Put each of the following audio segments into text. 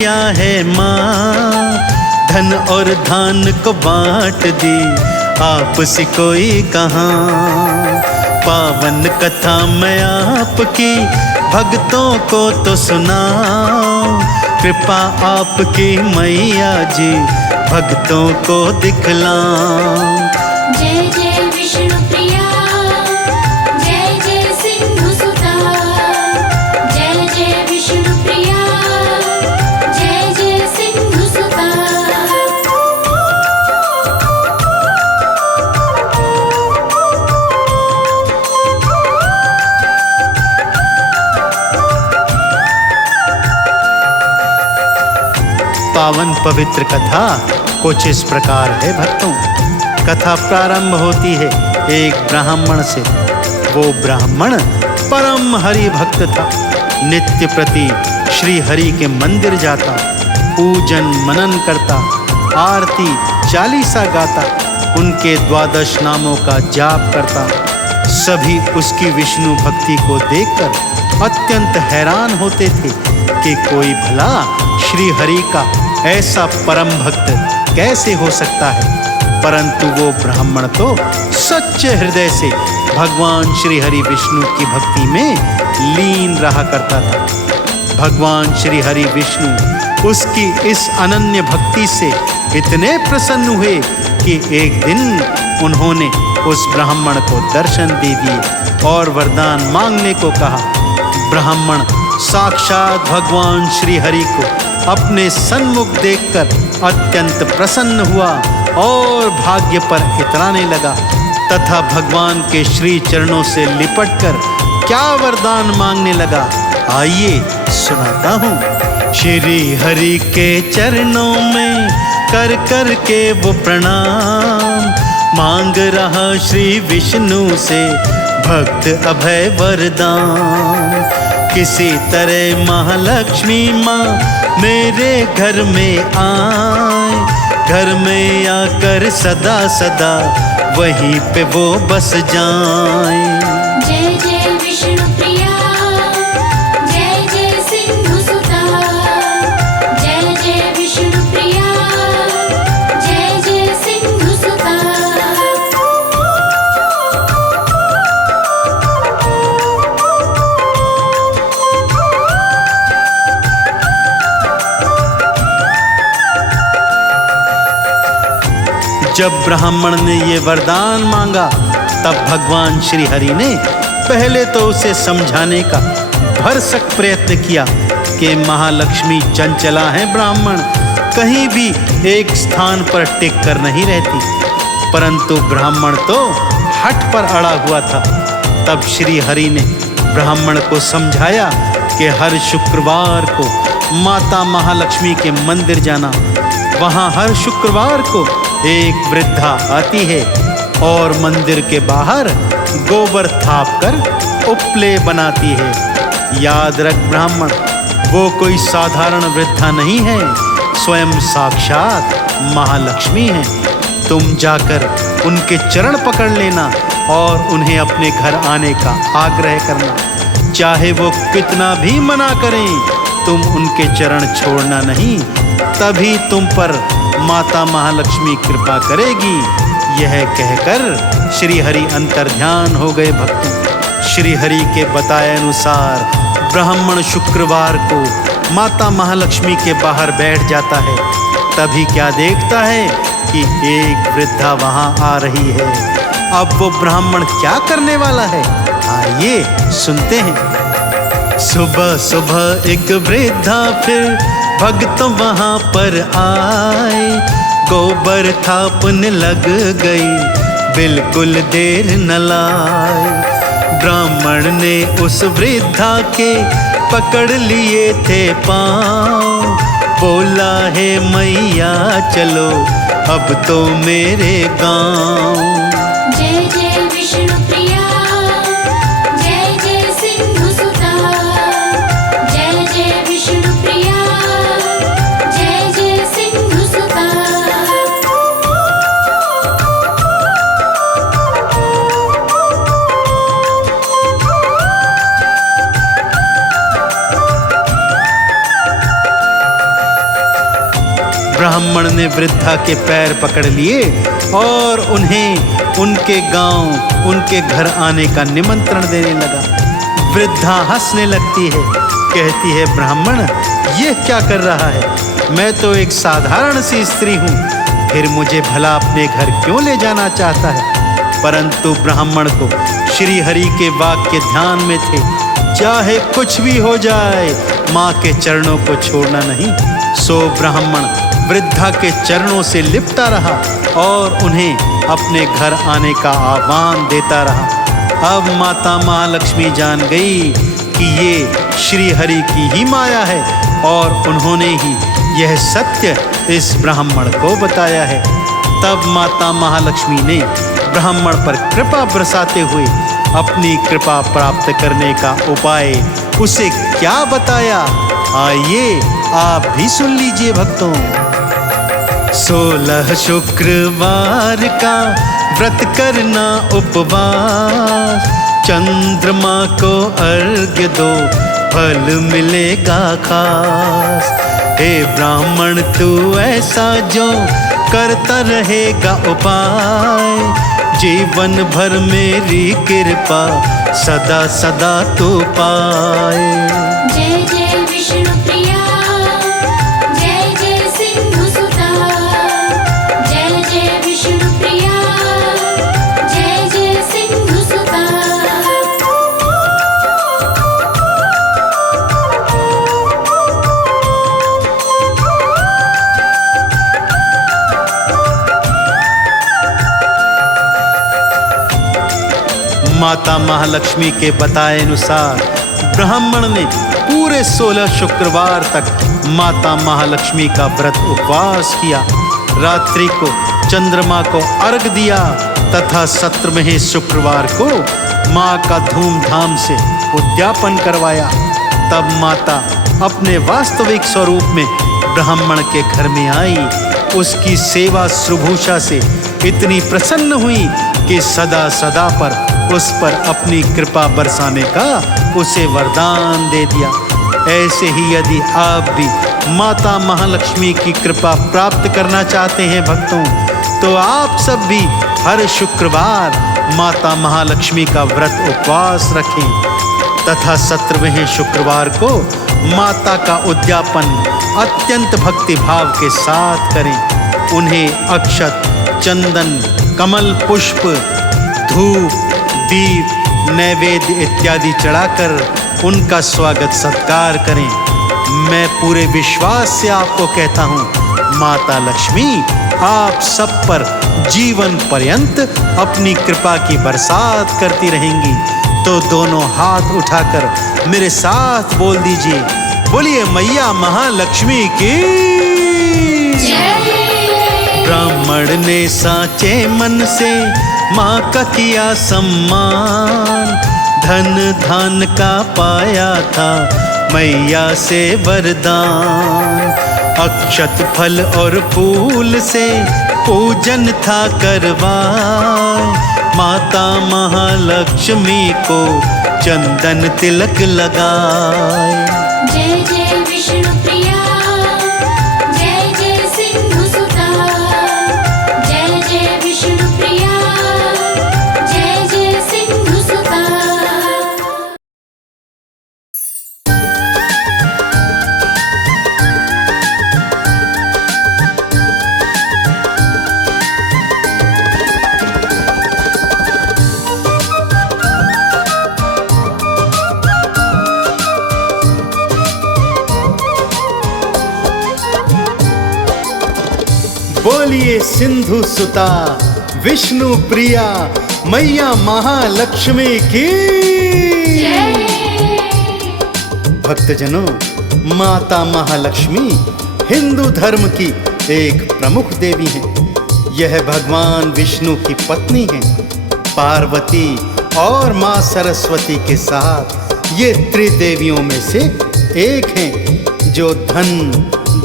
क्या है माँ धन और धान को बांट दी, आपसी कोई कहाँ। पावन कथा मैं आपकी भक्तों को तो सुनाऊं, कृपा आपकी मैया जी भक्तों को दिखलाऊं। जय जय विष्णु प्रिया, जय जय सिंधु सुता, जय जय विष्णु प्रिया, जय जय सिंधु सुता। पावन पवित्र कथा कुछ इस प्रकार है भक्तों। कथा प्रारंभ होती है एक ब्राह्मण से। वो ब्राह्मण परम हरि भक्त था। नित्य प्रति श्री हरि के मंदिर जाता, पूजन मनन करता, आरती चालीसा गाता, उनके 12 नामों का जाप करता। सभी उसकी विष्णु भक्ति को देखकर अत्यंत हैरान होते थे कि कोई भला श्री हरि का ऐसा परम भक्त कैसे हो सकता है। परंतु वो ब्राह्मण तो सच्चे हृदय से भगवान श्री हरि विष्णु की भक्ति में लीन रहा करता था। भगवान श्री हरि विष्णु उसकी इस अनन्य भक्ति से इतने प्रसन्न हुए कि एक दिन उन्होंने उस ब्राह्मण को दर्शन दे दिए और वरदान मांगने को कहा। ब्राह्मण साक्षात भगवान श्री हरि को अपने सन्मुख देखकर अत्यंत प्रसन्न हुआ और भाग्य पर इतराने लगा तथा भगवान के श्री चरणों से लिपटकर क्या वरदान मांगने लगा, आइए सुनाता हूँ। श्री हरि के चरणों में कर कर के वो प्रणाम मांग रहा श्री विष्णु से भक्त अभय वरदान। किसी तरह महालक्ष्मी माँ मेरे घर में आए, घर में आकर सदा सदा वहीं पे वो बस जाएं। जय जय विष्णु प्रिया, जय जय सिंधु सुता, जय जय विष्णु प्रिया, जय जय सिंधु सुता। जब ब्राह्मण ने ये वरदान मांगा तब भगवान श्री हरि ने पहले तो उसे समझाने का भरसक प्रयत्न किया कि महालक्ष्मी चंचला है, ब्राह्मण कहीं भी एक स्थान पर टिक कर नहीं रहती। परंतु ब्राह्मण तो हठ पर अड़ा हुआ था। तब श्री हरि ने ब्राह्मण को समझाया कि हर शुक्रवार को माता महालक्ष्मी के मंदिर जाना। वहाँ हर शुक्रवार को एक वृद्धा आती है और मंदिर के बाहर गोबर थाप कर उपले बनाती है। याद रख ब्राह्मण, वो कोई साधारण वृद्धा नहीं है, स्वयं साक्षात महालक्ष्मी है। तुम जाकर उनके चरण पकड़ लेना और उन्हें अपने घर आने का आग्रह करना। चाहे वो कितना भी मना करें, तुम उनके चरण छोड़ना नहीं, तभी तुम पर माता महालक्ष्मी कृपा करेगी। यह कहकर श्री हरि अंतर्ध्यान हो गए भक्तों। श्री हरि के बताए अनुसार ब्राह्मण शुक्रवार को माता महालक्ष्मी के बाहर बैठ जाता है। तभी क्या देखता है कि एक वृद्धा वहां आ रही है। अब वो ब्राह्मण क्या करने वाला है, आइए सुनते हैं। सुबह सुबह एक वृद्धा फिर भक्त वहां पर आए, गोबर थापने लग गई, बिल्कुल देर न लाए। ब्राह्मण ने उस वृद्धा के पकड़ लिए थे पाँव, बोला है मैया चलो अब तो मेरे गाँव। जय जय विष्णु प्रिया, जय जय सिंधु सुता, जय जय विष्णु प्रिया, जय जय सिंधु सुता। ब्राह्मण ने वृद्धा के पैर पकड़ लिए और उन्हें उनके गांव, उनके घर आने का निमंत्रण देने लगा। वृद्धा हंसने लगती है, कहती है, ब्राह्मण ये क्या कर रहा है? मैं तो एक साधारण सी स्त्री हूँ, फिर मुझे भला अपने घर क्यों ले जाना चाहता है? परंतु ब्राह्मण को श्री हरि के वाक्य ध्यान में थे, चाहे कुछ भी हो जाए माँ के चरणों को छोड़ना नहीं। सो ब्राह्मण वृद्धा के चरणों से लिपटा रहा और उन्हें अपने घर आने का आह्वान देता रहा। अब माता महालक्ष्मी जान गई कि ये श्री हरि की ही माया है और उन्होंने ही यह सत्य इस ब्राह्मण को बताया है। तब माता महालक्ष्मी ने ब्राह्मण पर कृपा बरसाते हुए अपनी कृपा प्राप्त करने का उपाय उसे क्या बताया, आइए आप भी सुन लीजिए भक्तों। 16 शुक्रवार का व्रत करना उपवास, चंद्रमा को अर्घ्य दो फल मिलेगा खास। हे ब्राह्मण तू ऐसा जो करता रहेगा उपाय, जीवन भर मेरी कृपा सदा सदा तू पाए। जय जय विष्णु प्रिया, जय जय सिंधु सुता, जय जय विष्णु प्रिया, जय जय सिंधु सुता। माता महालक्ष्मी के बताए अनुसार ब्राह्मण ने पूरे 16 शुक्रवार तक माता महालक्ष्मी का व्रत उपवास किया। रात्रि को चंद्रमा को अर्घ दिया तथा 17वें शुक्रवार को माँ का धूमधाम से उद्यापन करवाया। तब माता अपने वास्तविक स्वरूप में ब्राह्मण के घर में आई। उसकी सेवा शुश्रूषा से इतनी प्रसन्न हुई कि सदा सदा पर उस पर अपनी कृपा बरसाने का उसे वरदान दे दिया। ऐसे ही यदि आप भी माता महालक्ष्मी की कृपा प्राप्त करना चाहते हैं भक्तों, तो आप सब भी हर शुक्रवार माता महालक्ष्मी का व्रत उपवास रखें तथा 17वें शुक्रवार को माता का उद्यापन अत्यंत भक्ति भाव के साथ करें। उन्हें अक्षत, चंदन, कमल पुष्प, धूप, दीप, नैवेद्य इत्यादि चढ़ाकर उनका स्वागत सत्कार करें। मैं पूरे विश्वास से आपको कहता हूँ, माता लक्ष्मी आप सब पर जीवन पर्यंत अपनी कृपा की बरसात करती रहेंगी। तो दोनों हाथ उठाकर मेरे साथ बोल दीजिए, बोलिए मैया महालक्ष्मी की जय। ब्राह्मण ने साचे मन से माँ का किया सम्मान, धन धान का पाया था मैया से वरदान। अक्षत फल और फूल से पूजन था करवाए, माता महालक्ष्मी को चंदन तिलक लगाए। जय जय विष्णु प्रिया, जय जय सिंधु सुता, जय जय विष्णु प्रिया, जय जय सिंधु सुता। बोलिए सिंधु सुता विष्णु प्रिया मैया महालक्ष्मी की। भक्तजनों, माता महालक्ष्मी हिंदू धर्म की एक प्रमुख देवी है। यह भगवान विष्णु की पत्नी है। पार्वती और माँ सरस्वती के साथ ये त्रिदेवियों में से एक हैं जो धन,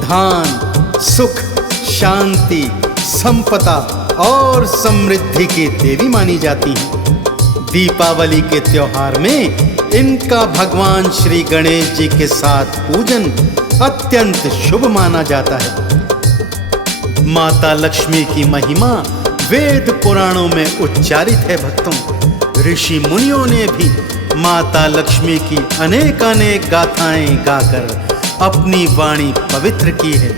धान, सुख, शांति, संपदा और समृद्धि की देवी मानी जाती हैं। दीपावली के त्योहार में इनका भगवान श्री गणेश जी के साथ पूजन अत्यंत शुभ माना जाता है। माता लक्ष्मी की महिमा वेद पुराणों में उच्चारित है भक्तों। ऋषि मुनियों ने भी माता लक्ष्मी की अनेक गाथाएं गाकर अपनी वाणी पवित्र की है।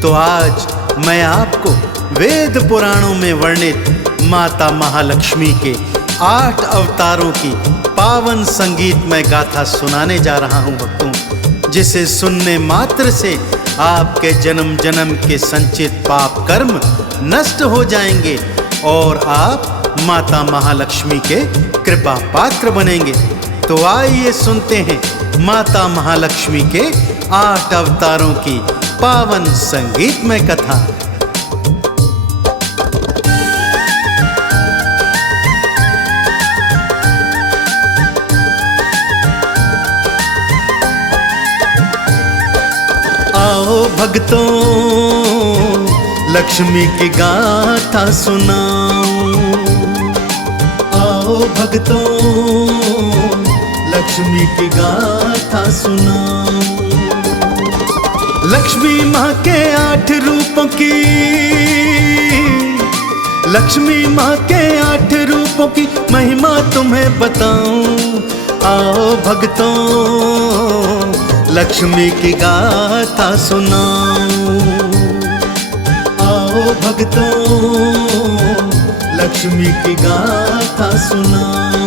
तो आज मैं आपको वेद पुराणों में वर्णित माता महालक्ष्मी के 8 अवतारों की पावन संगीतमय गाथा सुनाने जा रहा हूं भक्तों, जिसे सुनने मात्र से आपके जन्म जन्म के संचित पाप कर्म नष्ट हो जाएंगे और आप माता महालक्ष्मी के कृपा पात्र बनेंगे। तो आइए सुनते हैं माता महालक्ष्मी के 8 अवतारों की पावन संगीतमय कथा। आओ भक्तों लक्ष्मी की गाथा सुनाऊं, आओ भक्तों लक्ष्मी की गाथा सुनाऊं। लक्ष्मी माँ के 8 रूपों की, लक्ष्मी माँ के 8 रूपों की महिमा तुम्हें बताऊं। आओ भक्तों लक्ष्मी की गाथा सुनाऊं, आओ भक्तों लक्ष्मी की गाथा सुनाऊं।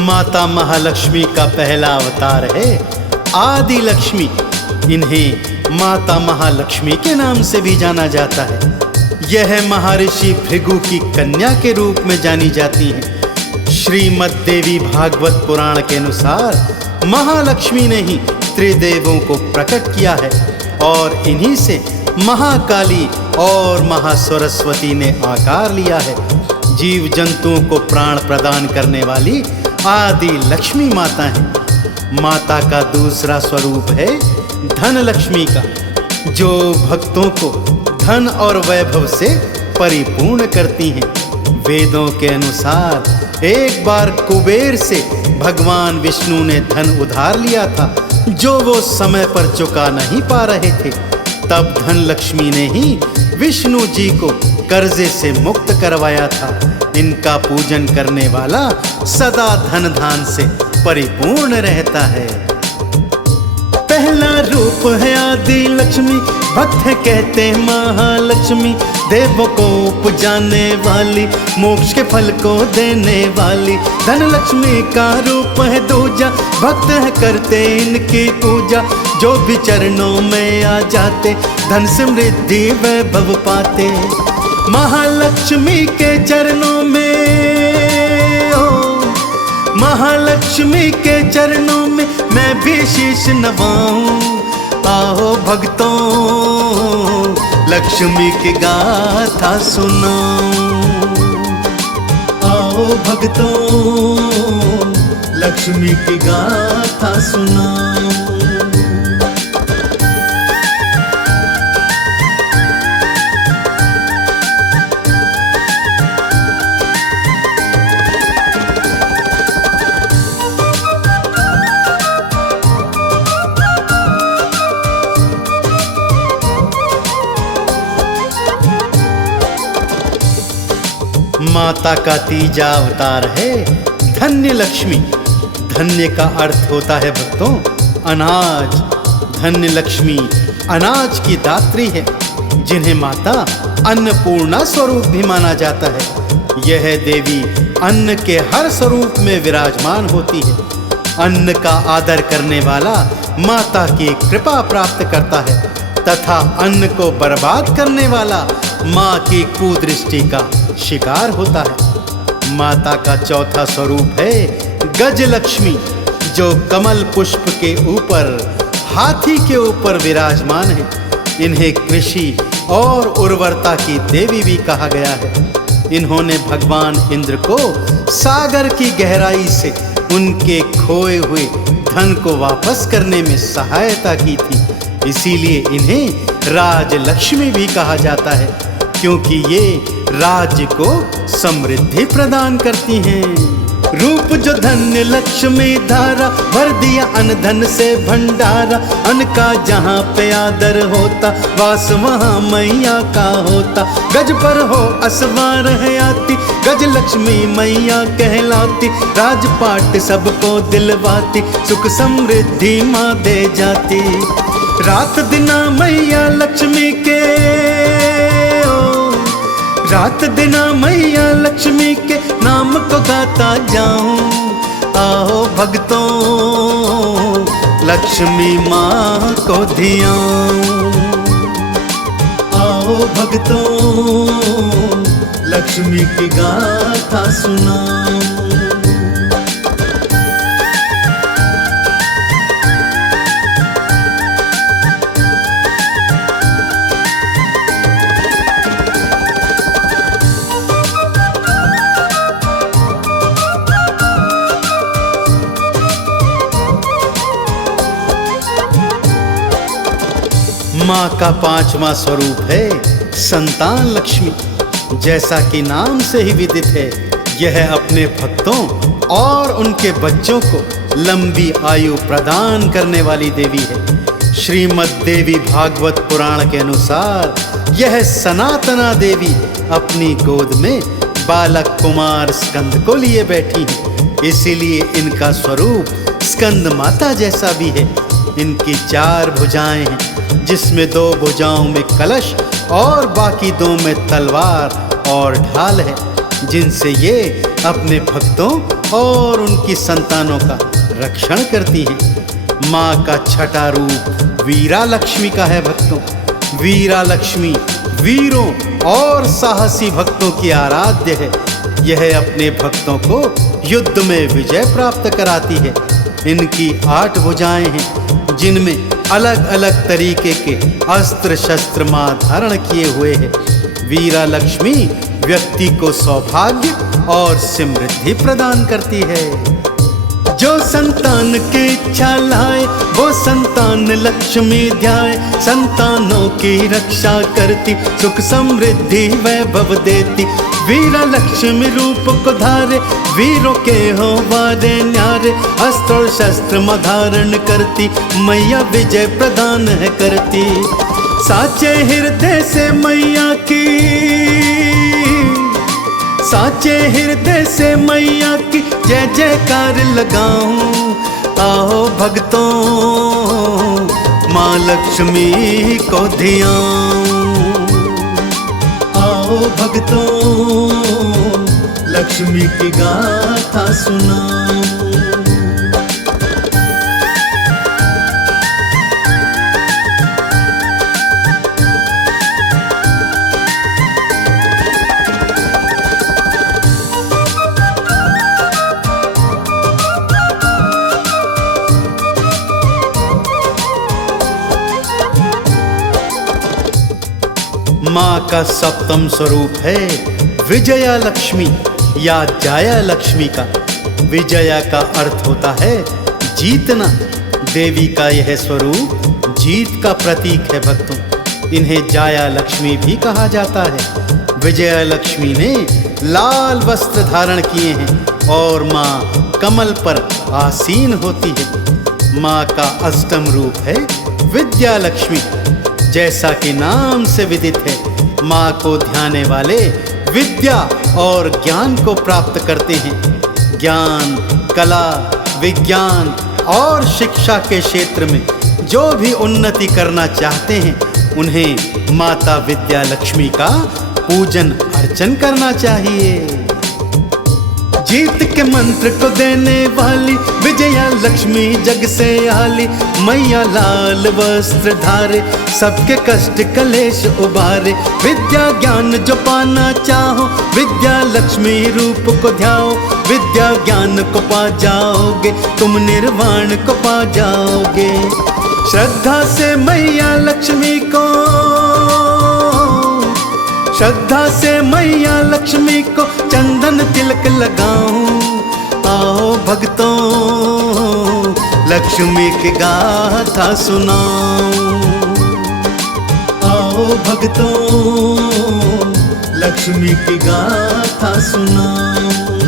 माता महालक्ष्मी का पहला अवतार है आदि लक्ष्मी। इन्हें माता महालक्ष्मी के नाम से भी जाना जाता है। यह महर्षि भृगु की कन्या के रूप में जानी जाती हैं। श्रीमद् देवी भागवत पुराण के अनुसार महालक्ष्मी ने ही त्रिदेवों को प्रकट किया है और इन्हीं से महाकाली और महासरस्वती ने आकार लिया है। जीव जंतुओं को प्राण प्रदान करने वाली आदि लक्ष्मी माता है। माता का दूसरा स्वरूप है धन लक्ष्मी का, जो भक्तों को धन और वैभव से परिपूर्ण करती हैं। वेदों के अनुसार एक बार कुबेर से भगवान विष्णु ने धन उधार लिया था, जो वो समय पर चुका नहीं पा रहे थे। तब धन लक्ष्मी ने ही विष्णु जी को कर्जे से मुक्त करवाया था। इनका पूजन करने वाला सदा धन धान से परिपूर्ण रहता है। पहला रूप है आदि लक्ष्मी, भक्त है कहते महालक्ष्मी। देवों को उपजाने वाली, मोक्ष के फल को देने वाली। धन लक्ष्मी का रूप है दूजा, भक्त है करते इनकी पूजा। जो भी चरणों में आ जाते, धन समृद्धि वैभव पाते। महालक्ष्मी के चरणों में, ओ महालक्ष्मी के चरणों में मैं भी शीश नवाऊं। आओ भक्तों लक्ष्मी की गाथा सुनाऊं, आओ भक्तों लक्ष्मी की गाथा सुनाऊं। माता का तीजा अवतार है धन्य लक्ष्मी। धन्य का अर्थ होता है भक्तों अनाज। धन्य लक्ष्मी अनाज की दात्री है, जिन्हें माता अन्नपूर्णा स्वरूप भी माना जाता है। यह देवी अन्न के हर स्वरूप में विराजमान होती है। अन्न का आदर करने वाला माता की कृपा प्राप्त करता है तथा अन्न को बर्बाद करने वाला माँ की कुदृष्टि का शिकार होता है। माता का चौथा स्वरूप है गज लक्ष्मी, जो कमल पुष्प के ऊपर हाथी के ऊपर विराजमान है। इन्हें कृषि और उर्वरता की देवी भी कहा गया है। इन्होंने भगवान इंद्र को सागर की गहराई से उनके खोए हुए धन को वापस करने में सहायता की थी। इसीलिए इन्हें राजलक्ष्मी भी कहा जाता है, क्योंकि ये राज्य को समृद्धि प्रदान करती हैं। रूप जो धन्य लक्ष्मी धारा, भर दिया अन्न धन से भंडारा। अन्न का जहाँ पे आदर होता, वास वहाँ मैया का होता। गज पर हो असवार है आती, गज लक्ष्मी मैया कहलाती। राजपाट सबको दिलवाती, सुख समृद्धि माँ दे जाती। रात दिना मैया लक्ष्मी के, रात दिना मैया लक्ष्मी के नाम को गाता जाऊं। आओ भक्तों लक्ष्मी माँ को धियाऊं। आओ भक्तों लक्ष्मी की गाथा सुनाऊं। माँ का पांचवा स्वरूप है संतान लक्ष्मी। जैसा कि नाम से ही विदित है, यह अपने भक्तों और उनके बच्चों को लंबी आयु प्रदान करने वाली देवी है। श्रीमद् देवी भागवत पुराण के अनुसार यह सनातना देवी अपनी गोद में बालक कुमार स्कंद को लिए बैठी है। इसीलिए इनका स्वरूप स्कंद माता जैसा भी है। इनकी 4 भुजाएं हैं, जिसमें 2 भुजाओं में कलश और बाकी 2 में तलवार और ढाल है, जिनसे ये अपने भक्तों और उनकी संतानों का रक्षण करती हैं। माँ का छठा रूप वीरा लक्ष्मी का है भक्तों। वीरा लक्ष्मी वीरों और साहसी भक्तों की आराध्य है। यह अपने भक्तों को युद्ध में विजय प्राप्त कराती है। इनकी 8 भुजाएं हैं, जिनमें अलग अलग तरीके के अस्त्र शस्त्र मां धारण किए हुए हैं। वीरा लक्ष्मी व्यक्ति को सौभाग्य और समृद्धि प्रदान करती है। जो संतान की इच्छा लाए, वो संतान लक्ष्मी ध्याए। संतानों की रक्षा करती, सुख समृद्धि वैभव देती। वीरा लक्ष्मी रूप को धारे, वीरों के हो वारे न्यारे। अस्त्र और शस्त्र धारण करती, मैया विजय प्रदान है करती। साचे हृदय से मैया की, साचे हृदय से मैया की जय जयकार लगाऊं। आओ भक्तों माँ लक्ष्मी को धियाऊं। आओ भक्तों लक्ष्मी की गाथा सुनाऊं। माँ का सप्तम स्वरूप है विजया लक्ष्मी या जाया लक्ष्मी का। विजया का अर्थ होता है जीतना। देवी का यह स्वरूप जीत का प्रतीक है भक्तों। इन्हें जाया लक्ष्मी भी कहा जाता है। विजया लक्ष्मी ने लाल वस्त्र धारण किए हैं और माँ कमल पर आसीन होती है। माँ का अष्टम रूप है विद्या लक्ष्मी। जैसा कि नाम से विदित है, माँ को ध्याने वाले विद्या और ज्ञान को प्राप्त करते हैं। ज्ञान, कला, विज्ञान और शिक्षा के क्षेत्र में जो भी उन्नति करना चाहते हैं, उन्हें माता विद्या लक्ष्मी का पूजन अर्चन करना चाहिए। जीत के मंत्र को देने वाली विजया लक्ष्मी जग से आली। मैया लाल वस्त्र धारे, सबके कष्ट कलेश उबारे। विद्या ज्ञान जो पाना चाहो, विद्या लक्ष्मी रूप को ध्याओ। विद्या ज्ञान को पा जाओगे, तुम निर्वाण को पा जाओगे। श्रद्धा से मैया लक्ष्मी को, श्रद्धा से मैया लक्ष्मी को चंदन तिलक लगाऊं। आओ भक्तों लक्ष्मी की गाथा सुनाओ। आओ भक्तों लक्ष्मी की गाथा सुनाओ।